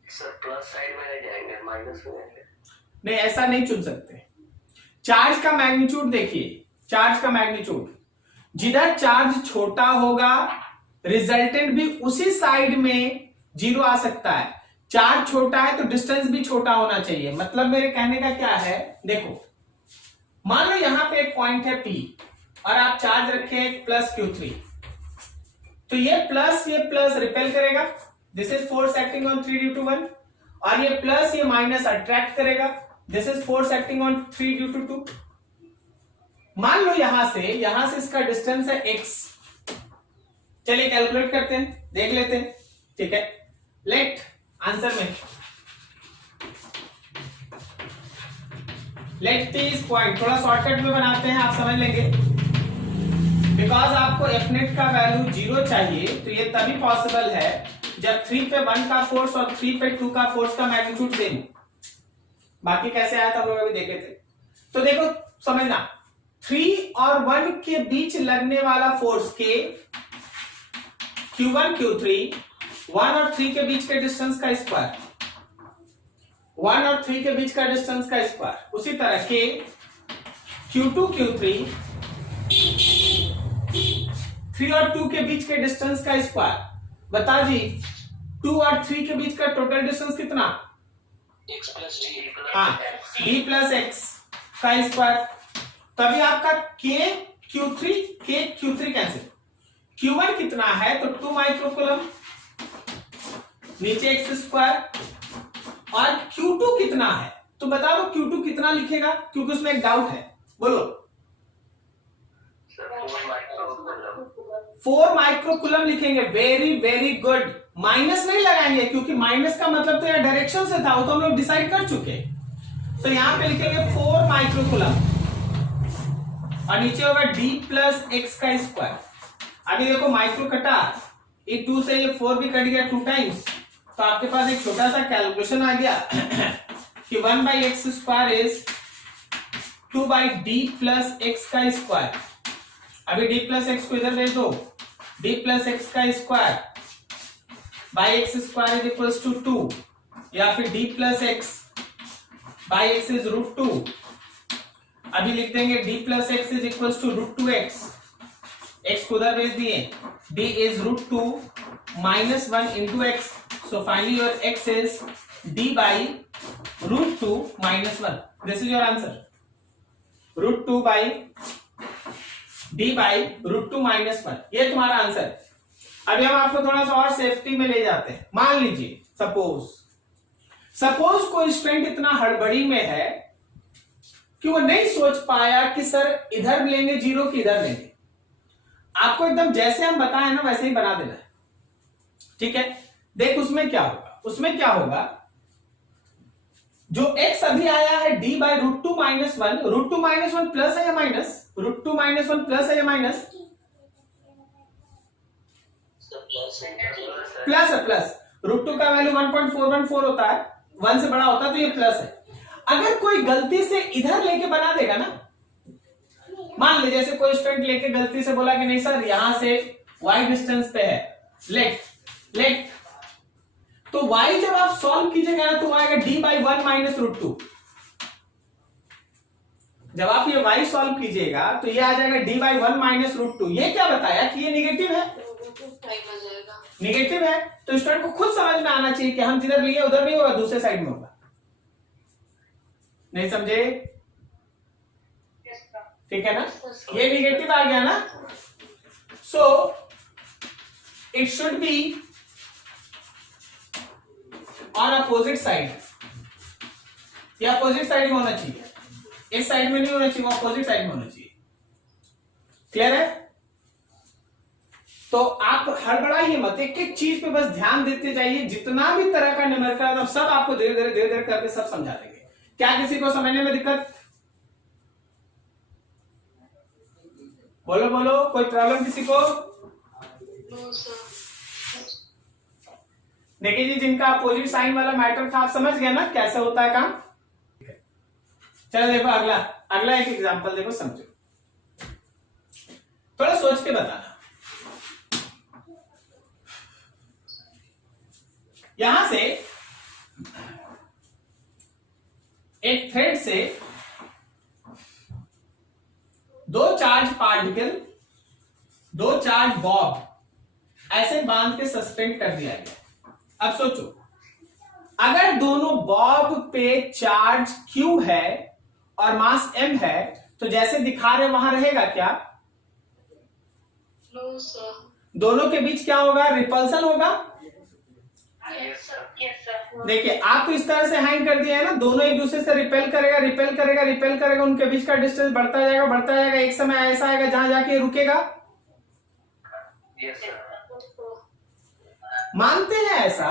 सर प्लस साइड में जाएंगे, माइनस में जाएंगे। नहीं, ऐसा नहीं चुन सकते। चार्ज का मैग्नीट्यूड देखिए, चार्ज का मैग्नीट्यूड, जिधर चार्ज छोटा होगा रिजल्टेंट भी उसी साइड में 0 आ सकता है। चार्ज छोटा है तो डिस्टेंस भी छोटा होना चाहिए। मतलब मेरे कहने का क्या है, देखो मान लो यहां पे एक पॉइंट है P और आप चार्ज रखे +Q3, तो ये प्लस रिपेल करेगा, this is force acting on 3 due to 1, और ये प्लस ये माइनस अट्रैक्ट करेगा, this is force acting on 3 due to 2। मान लो यहां से इसका डिस्टेंस है x। चलिए कैलकुलेट करते हैं, देख लेते हैं, ठीक है। लेट आंसर में लेट दिस पॉइंट थोड़ा शॉर्टकट में बनाते हैं, आप समझ लेंगे। बिकॉज आपको एफ नेट का वैल्यू 0 चाहिए, तो ये तभी पॉसिबल है जब 3 पे 1 का फोर्स और 3 पे 2 का फोर्स का मैग्नीट्यूड सेम। बाकी कैसे आया था हम लोग अभी देखे थे। तो देखो समझना, 3 और 1 के बीच लगने वाला फोर्स के Q1 Q3, 1 और 3 के बीच के डिस्टेंस का स्क्वायर, 1 और 3 के बीच का डिस्टेंस का स्क्वायर, उसी तरह के Q2 Q3, 3 और 2 के बीच के डिस्टेंस का स्क्वायर। बता जी 2 और 3 के बीच का टोटल डिस्टेंस कितना? x प्लस d, हाँ, d प्लस एक्स का स्क्वायर। तभी आपका Q3 कैंसिल। Q1 कितना है तो 2 माइक्रोकूलम, नीचे एक्स स्क्वायर, और Q2 कितना है तो बता दो Q2 कितना लिखेगा, क्योंकि उसमें एक डाउट है, बोलो। सर 4 माइक्रोकूलम, 4 माइक्रोकुलम लिखेंगे। Very very good. माइनस नहीं लगाएंगे क्योंकि माइनस का मतलब तो यहाँ डायरेक्शन से था, वो तो हम लोग डिसाइड कर चुके। तो यहां पे लिखेंगे 4 माइक्रोकुलम और नीचे होगा d प्लस एक्स का स्क्वायर। अभी देखो माइक्रो कटा, ये 2 से ये 4 भी कट गया 2 टाइम्स, तो आपके पास एक छोटा सा कैलकुलेशन आ गया कि 1/x square is 2/d plus X का स्क्वायर। अभी d प्लस एक्स को इधर भेज दो, d प्लस एक्स का square by X square is equals to 2, या फिर d plus X by X is √2। अभी लिख देंगे d plus X is equals to √2x, x को उधर भेज दिए, d इज √2 minus 1 into x, so finally your x is d by √2 minus 1. This is your answer. √2 by d by √2 minus 1, ये तुम्हारा आंसर। अभी हम आपको थोड़ा सा और सेफ्टी में ले जाते हैं। मान लीजिए सपोज कोई स्टूडेंट इतना हड़बड़ी में है कि वो नहीं सोच पाया कि सर इधर लेंगे जीरो कि इधर लेंगे। आपको एकदम जैसे हम बताए ना वैसे ही बना देना है, ठीक है। देख उसमें क्या होगा, जो x अभी आया है d by √2 minus 1, √2 minus 1 plus है या माइनस, √2 माइनस 1 प्लस है या माइनस, प्लस है, प्लस। √2 का वैल्यू 1.414 होता है, 1 से बड़ा होता है तो ये प्लस है। अगर कोई गलती से इधर लेके बना देगा ना, मान लीजिए जैसे कोई स्टूडेंट लेके गलती से बोला कि नहीं सर यहां से y डिस्टेंस पे है, लेट तो y जब आप सॉल्व कीजिएगा ना तो आएगा d बाई 1 माइनस √2। जब आप ये y सॉल्व कीजिएगा तो ये आ जाएगा d बाई 1 माइनस √2। ये क्या बताया कि ये निगेटिव है, निगेटिव है। तो स्टूडेंट को खुद समझ में आना चाहिए कि हम जिधर लिए उधर नहीं होगा, दूसरे साइड में होगा। नहीं समझे? ठीक है ना, ये निगेटिव आ गया ना, so it should be on opposite side. ये अपोजिट साइड में होना चाहिए, इस साइड में नहीं होना चाहिए, वो अपोजिट साइड में होना चाहिए। क्लियर है? तो आप हड़बड़ाइए मत, एक एक चीज पे बस ध्यान देते जाइए। जितना भी तरह का न्यूमेरिकल है सब आपको धीरे धीरे करके सब समझा देंगे। क्या किसी को समझने में दिक्कत? बोलो, कोई प्रॉब्लम किसी को? देखिए जी, जिनका अपोजिट साइन वाला मैटर था आप समझ गए ना कैसे होता है काम। चलो देखो अगला एक एग्जांपल देखो, समझो, थोड़ा सोच के बताना। यहां से एक थ्रेड से 2 चार्ज पार्टिकल, 2 चार्ज बॉब ऐसे बांध के सस्पेंड कर दिया गया। अब सोचो, अगर दोनों बॉब पे चार्ज Q है और मास M है तो जैसे दिखा रहे वहां रहेगा क्या? No sir. दोनों के बीच क्या होगा? रिपल्सन होगा। Yes sir. देखिए आपको इस तरह से हैंग कर दिया है ना, दोनों एक दूसरे से रिपेल करेगा, उनके बीच का डिस्टेंस बढ़ता जाएगा, एक समय ऐसा आएगा जहां जाके रुकेगा। Yes sir. मानते हैं ऐसा?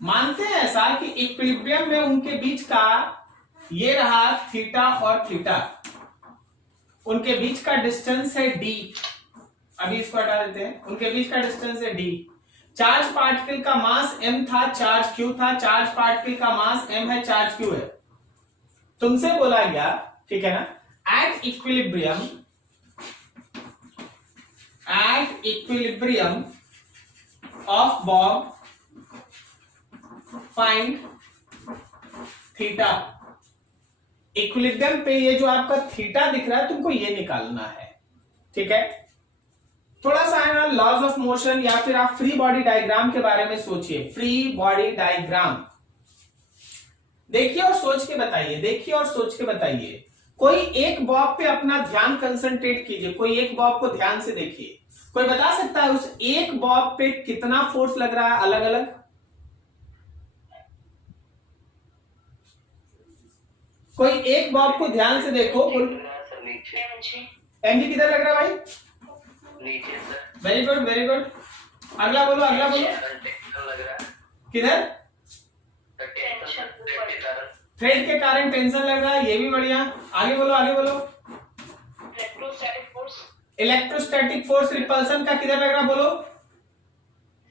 मानते हैं ऐसा कि इक्विलिब्रियम में उनके बीच का ये रहा थीटा और थीटा, उनके बीच का डिस्टेंस है d। अभी इसको हटा देते हैं, उनके बीच का डिस्टेंस है d। चार्ज पार्टिकल का मास m था, चार्ज q था, चार्ज पार्टिकल का मास m है, चार्ज q है। तुमसे बोला गया, ठीक है ना, at equilibrium of Bob find theta. Equilibrium पे ये जो आपका थीटा दिख रहा है तुमको ये निकालना है, ठीक है। थोड़ा सा है ना लॉज ऑफ मोशन या फिर आप फ्री बॉडी डायग्राम के बारे में सोचिए। फ्री बॉडी डायग्राम देखिए और सोच के बताइए। कोई एक बॉब पे अपना ध्यान कंसंट्रेट कीजिए, कोई एक बॉब को ध्यान से देखिए। कोई बता सकता है उस एक बॉब पे कितना फोर्स लग रहा है अलग अलग? कोई एक बॉब को ध्यान से देखो। सर नीचे एमजी किधर लग रहा है भाई? नीचे sir. Very good very good. अगला बोलो अगला बोलो। टेंशन लग रहा है किधर? टेंशन थ्रेड के कारण। थ्रेड के कारण टेंशन लग रहा है, ये भी बढ़िया। आगे बोलो आगे बोलो। इलेक्ट्रोस्टैटिक फोर्स रिपल्सन का किधर लग रहा है बोलो?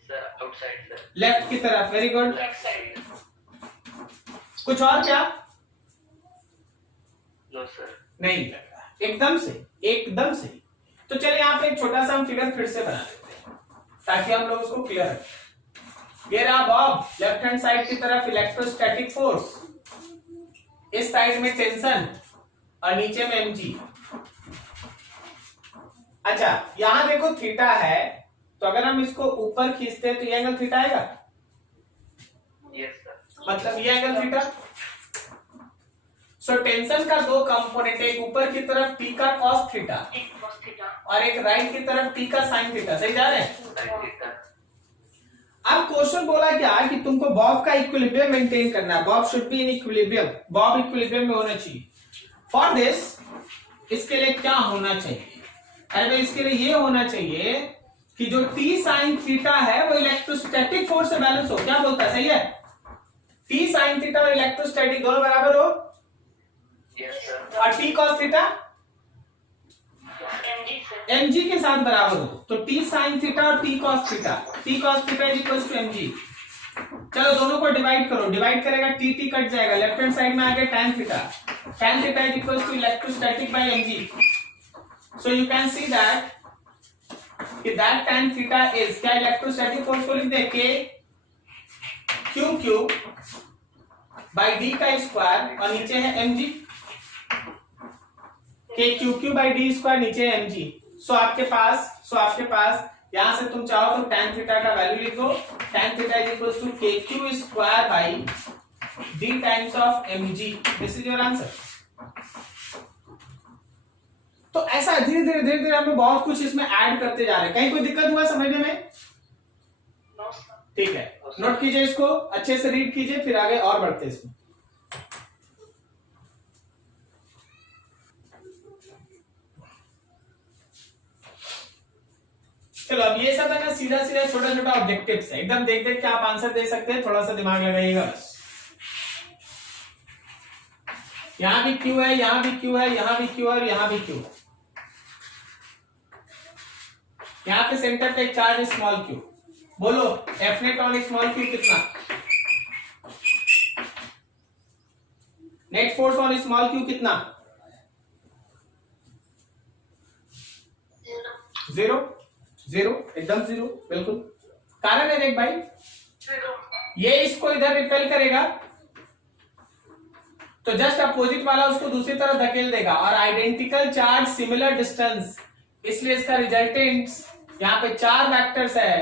Sir outside sir. लेफ्ट की तरफ। Very good. Left side. कुछ और क्या? No sir. नहीं लग रहा, एकदम से एकदम से। तो चलिए यहाँ पे एक छोटा सा हम फिगर फिर से बना लेते हैं ताकि हम लोग उसको क्लियर रखें। ये रहा बॉब, लेफ्ट हैंड साइड की तरफ इलेक्ट्रोस्टैटिक फोर्स, इस साइड में टेंशन और नीचे में एमजी। अच्छा यहां देखो थीटा है, तो अगर हम इसको ऊपर खींचते हैं तो ये एंगल थीटा आएगा। Yes sir. मतलब ये एंगल थीटा। सो टेंशन का दो कंपोनेंट, एक ऊपर की तरफ टी का कॉस थीटा और एक राइट की तरफ टी का साइन थीटा। सही जा रहे हैं? अब क्वेश्चन बोला क्या कि तुमको बॉब का इक्विलिब्रियम मेंटेन करना है। Bob should be in equilibrium, Bob equilibrium में होना चाहिए। फॉर दिस इसके लिए क्या होना चाहिए? अरे भाई इसके लिए ये होना चाहिए कि जो टी साइन थीटा है वो इलेक्ट्रोस्टैटिक फोर्स से बैलेंस हो। क्या बोलता है? सही है? टी साइन थीटा और इलेक्ट्रोस्टैटिक दोनों बराबर हो। Yes sir. और टी कॉस थीटा mg के साथ बराबर हो। तो टी साइन थीटा और T cos theta, T cos theta is equals to mg। चलो दोनों को डिवाइड करो, डिवाइड करेगा टी टी कट जाएगा, लेफ्ट हैंड साइड में आ गया tan theta, tan theta is equals to electrostatic by mg। So you can see that कि दैट tan थीटा इज क्या? इलेक्ट्रोस्टैटिक फोर्स को लिख दे k Q Q by D का स्क्वायर और नीचे है mg। K Q Q by D square नीचे एम जी। सो आपके पास यहां से तुम चाहो तो tan थीटा का वैल्यू लिख दो। tan theta is equals to k q square by d times of m g. This is your answer. तो ऐसा धीरे धीरे हम लोग बहुत कुछ इसमें ऐड करते जा रहे हैं। कहीं कोई दिक्कत हुआ समझने में? ठीक है, नोट कीजिए इसको, अच्छे से रीड कीजिए, फिर आगे और बढ़ते हैं इसमें। चलो अब ये सब है ना सीधा सीधा छोटा छोटा ऑब्जेक्टिव्स है, एकदम देख देख के आप आंसर दे सकते हैं, थोड़ा सा दिमाग लगाइएगा बस। यहां भी क्यू है, यहां भी क्यू है, यहां भी क्यू है और यहां भी क्यू। यहां पे सेंटर पे एक चार्ज है स्मॉल क्यू। बोलो f net on small q कितना? Net force on small q कितना? 0 0 एकदम 0 बिल्कुल। कारण है देख भाई, ये इसको इधर रिपेल करेगा तो जस्ट अपोजिट वाला उसको दूसरी तरफ धकेल देगा और आइडेंटिकल चार्ज सिमिलर डिस्टेंस, इसलिए इसका रिजल्टेंट यहाँ पे 4 वेक्टर्स है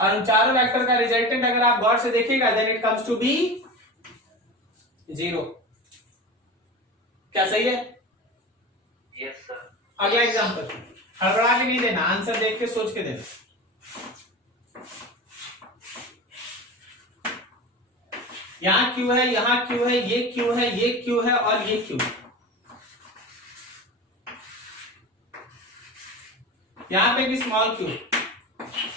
और उन चारों वेक्टर का रिजल्टेंट अगर आप गौर से देखिएगा then it comes to be 0। क्या सही है? Yes sir. अगला एग्जांपल, हड़बड़ा के नहीं देना, आंसर देख के सोच के देना। यहां क्यू है, यहां क्यू है, ये क्यू है, ये क्यू है और ये क्यू। यहां पे भी स्मॉल क्यू।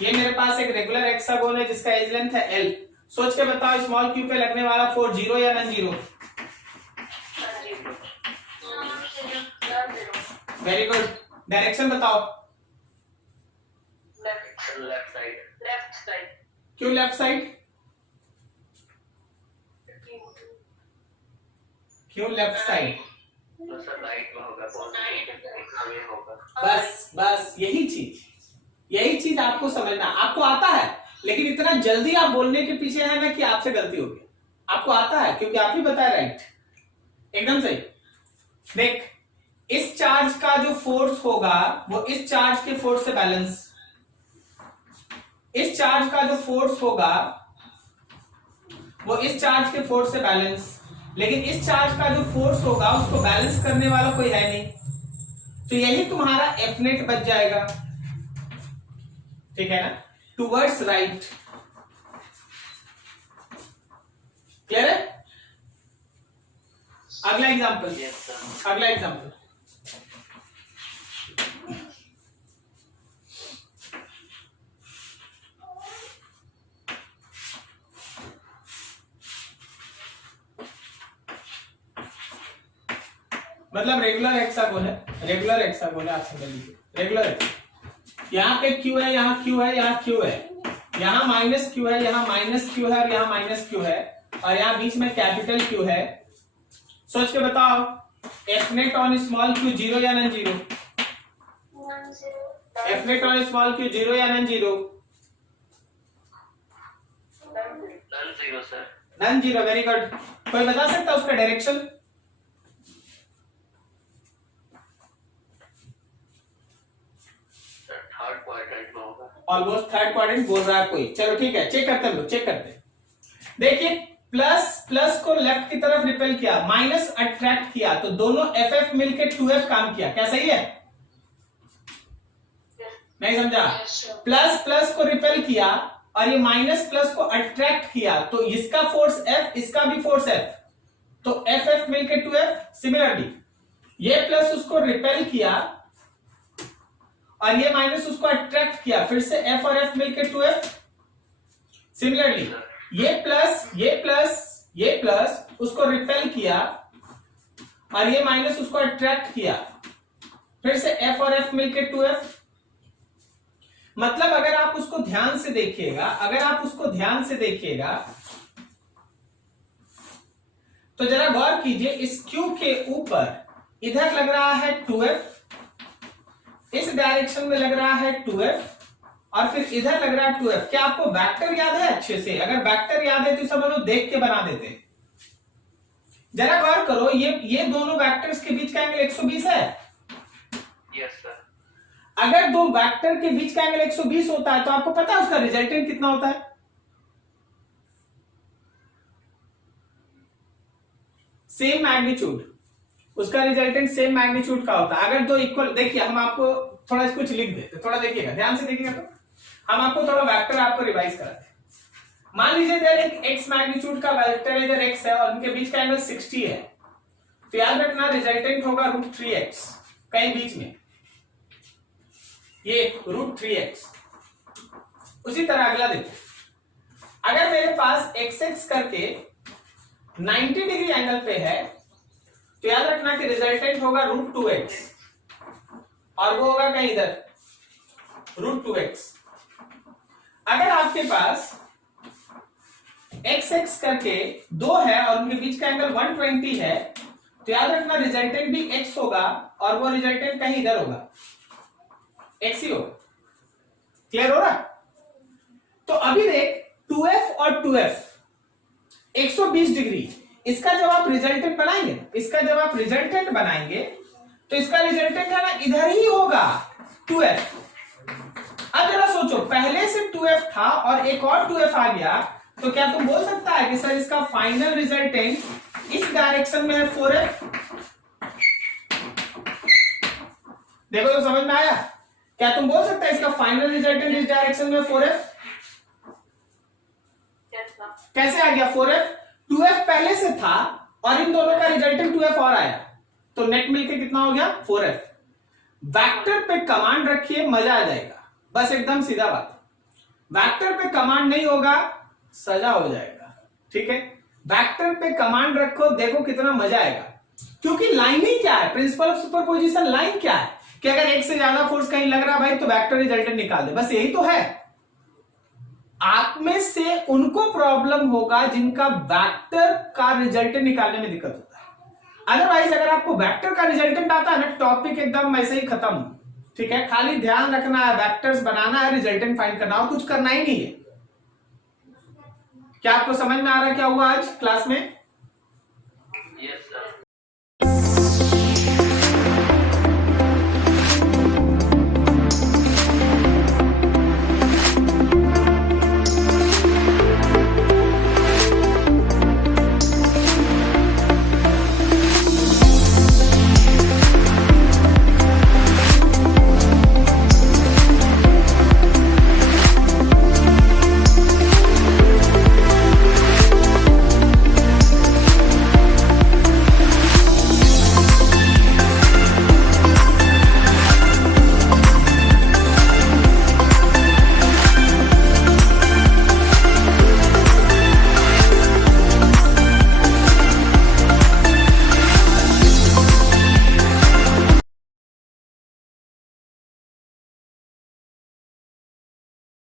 ये मेरे पास एक रेगुलर हेक्सागोन है जिसका एज लेंथ है L। सोच के बताओ स्मॉल क्यू पे लगने वाला फोर्स 0 या नॉन 0? Very good. डायरेक्शन बताओ। Left side. क्यों लेफ्ट साइड? क्यों लेफ्ट साइड? तो सर राइट में होगा, में होगा। बस यही चीज आपको समझना। आपको आता है लेकिन इतना जल्दी आप बोलने के पीछे है ना कि आपसे गलती होगी। आपको आता है क्योंकि आप ही बताए राइट, एकदम सही। देख इस चार्ज का जो फोर्स होगा वो इस चार्ज के फोर्स से बैलेंस, इस चार्ज का जो फोर्स होगा वो इस चार्ज के फोर्स से बैलेंस, लेकिन इस चार्ज का जो फोर्स होगा उसको बैलेंस करने वाला कोई है नहीं, तो यही तुम्हारा एफ नेट बच जाएगा। ठीक है ना? Towards right. क्लियर है? अगला एग्जाम्पल, Yes, sir. अगला एग्जाम्पल। मतलब रेगुलर हेक्सागोन है, रेगुलर हेक्सागोन है, आप समझ लीजिए रेगुलर। यहाँ पे क्यू है, यहाँ क्यू है, यहाँ क्यू है, यहाँ माइनस क्यू है, यहाँ माइनस क्यू है और यहाँ माइनस क्यू है, और यहाँ बीच में कैपिटल क्यू है। सोच के बताओ, f net on small q zero या non zero? F net on small q zero या non zero? None zero, sir. Non zero, very good. कोई बता सकता है उसका डायरेक्शन? Sir, third quadrant में होगा। ऑलमोस्ट थर्ड क्वाड्रेंट बोल रहा है कोई। चलो ठीक है, चेक करते हैं लोग, चेक करते हैं। देखिए प्लस प्लस को लेफ्ट की तरफ रिपेल किया, माइनस अट्रैक्ट किया, तो दोनों एफ एफ मिलके 2f काम किया। क्या सही है? नहीं समझा? प्लस प्लस को रिपेल किया और ये माइनस प्लस को अट्रैक्ट किया, तो इसका फोर्स F, इसका भी फोर्स F, तो एफ एफ मिलके 2f। सिमिलरली ये प्लस उसको रिपेल किया और ये माइनस उसको अट्रैक्ट किया, फिर से F और F मिलके 2f। सिमिलरली ये प्लस उसको रिपेल किया और ये माइनस उसको अट्रैक्ट किया, फिर से F और F मिलके 2f। मतलब अगर आप उसको ध्यान से देखिएगा, तो जरा गौर कीजिए, इस Q के ऊपर इधर लग रहा है 2f, इस डायरेक्शन में लग रहा है 2f, और फिर इधर लग रहा है 2f। क्या आपको वेक्टर याद है अच्छे से? अगर वेक्टर याद है तो सब लोग देख के बना देते। जरा गौर करो, ये दोनों वेक्टर्स के बीच का एंगल 120 है। Yes, sir. अगर दो वेक्टर के बीच का एंगल 120 होता है तो आपको पता है उसका रिजल्टेंट कितना होता है? सेम मैग्नीट्यूड, उसका रिजल्टेंट सेम मैग्नीट्यूड का होता है। अगर दो इक्वल, देखिए हम आपको थोड़ा कुछ लिख देते, थोड़ा देखिएगा, ध्यान से देखिएगा, तो हम आपको थोड़ा वेक्टर आपको रिवाइज कराते हैं। मान लीजिए इधर एक x मैग्नीट्यूड का वेक्टर है, इधर x है और उनके बीच का एंगल 60 है, तो याद रखना रिजल्टेंट होगा √3x कहीं बीच में, ये √3x। उसी तरह अगला देखो, अगर मेरे पास xx करके 90 डिग्री एंगल पे है, तो याद रखना कि रिजल्टेंट होगा √2x, और वो होगा कहीं इधर √2x। अगर आपके पास xx करके 2 है और उनके बीच का एंगल 120 है, तो याद रखना रिजल्टेंट भी x होगा, और वो रिजल्टेंट कहीं इधर होगा, x ही होगा। क्लियर हो रहा? तो अभी देख 2f और 2f 120 डिग्री, इसका जब आप रिजल्टेंट बनाएंगे, तो इसका रिजल्टेंट है ना इधर ही होगा 2f। अब जरा सोचो, पहले से 2f था और एक और 2f आ गया, तो क्या तुम बोल सकता है कि सर इसका फाइनल रिजल्टेंट इस डायरेक्शन में है 4f? देखो तो समझ में आया? क्या तुम बोल सकते हैं इसका फाइनल रिजल्टेंट इस डायरेक्शन में 4f? कैसे आ गया 4f? 2f पहले से था और इन दोनों का रिजल्टेंट 2f और आया, तो नेट मिलके कितना हो गया 4f। वेक्टर पे कमांड रखिए, मजा आ जाएगा, बस एकदम सीधा बात। वेक्टर पे कमांड नहीं होगा सजा हो जाएगा, ठीक है? वेक्टर पे कमांड रखो, देखो कितना मजा आएगा। क्योंकि लाइन ही क्या है, प्रिंसिपल ऑफ सुपरपोजिशन लाइन क्या है कि अगर एक से ज्यादा फोर्स कहीं लग रहा भाई तो वेक्टर रिजल्टेंट निकाल दे, बस यही तो है। आप में से उनको प्रॉब्लम होगा जिनका वेक्टर का रिजल्टेंट निकालने में दिक्कत होता है। अदरवाइज अगर आपको वेक्टर का रिजल्टेंट आता है ना, टॉपिक एकदम ऐसे ही खत्म, ठीक है? खाली ध्यान रखना है, वेक्टर्स बनाना है, रिजल्टेंट फाइंड करना, और कुछ करना ही नहीं है। क्या आपको समझ में आ रहा है क्या हुआ आज क्लास में?